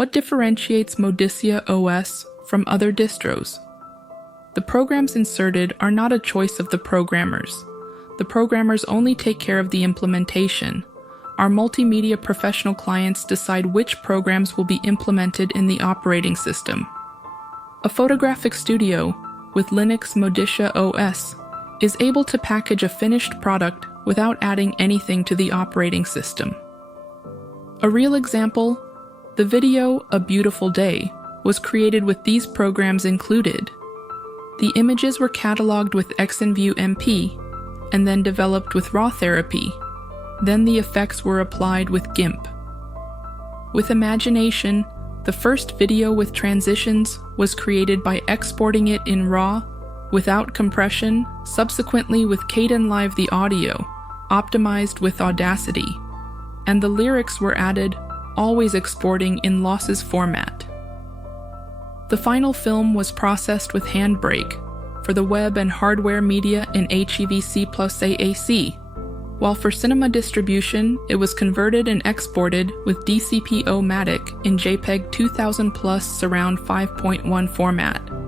What differentiates Modiccia OS from other distros? The programs inserted are not a choice of the programmers. The programmers only take care of the implementation. Our multimedia professional clients decide which programs will be implemented in the operating system. A photographic studio with Linux Modiccia OS is able to package a finished product without adding anything to the operating system. A real example, the video A Beautiful Day was created with these programs included. The images were cataloged with XenView MP and then developed with Raw Therapy. Then the effects were applied with GIMP. With Imagination, the first video with transitions was created by exporting it in RAW without compression, subsequently with Kdenlive the audio, optimized with Audacity, and the lyrics were added, always exporting in lossless format. The final film was processed with Handbrake for the web and hardware media in HEVC plus AAC, while for cinema distribution, it was converted and exported with DCP-O-Matic in JPEG 2000 plus surround 5.1 format.